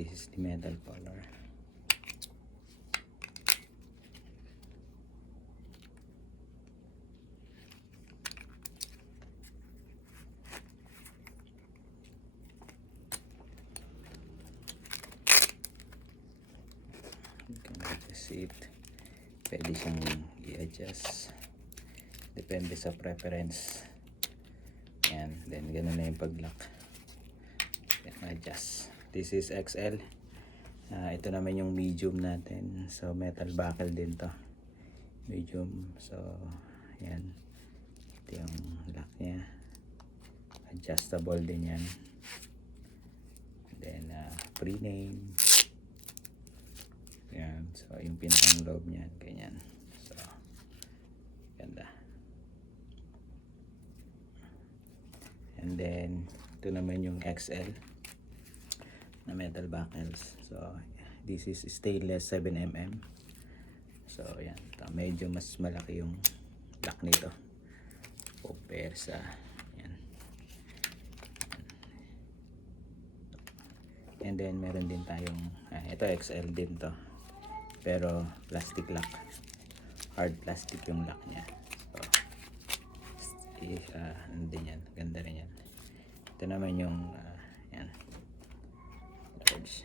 this is the metal color. You can adjust it. Pwede siyang i-adjust depende sa preference. Yan, then ganun na yung pag-lock. Adjust. This is XL. Ito naman yung medium natin. So metal buckle din to. Medium. So yan. Ito yung lock niya. Adjustable din yan. Then pre-name. Yan. So yung pinakang loob niyan. Ganyan. So ganda. And then ito naman yung XL na metal buckles. So this is stainless 7mm. So yan, medyo mas malaki yung lock nito compare sa yan. And then meron din tayong ito XL din to, pero plastic lock, hard plastic yung lock nya. So ano din yan, ganda rin yan. Ito naman yung yan, large.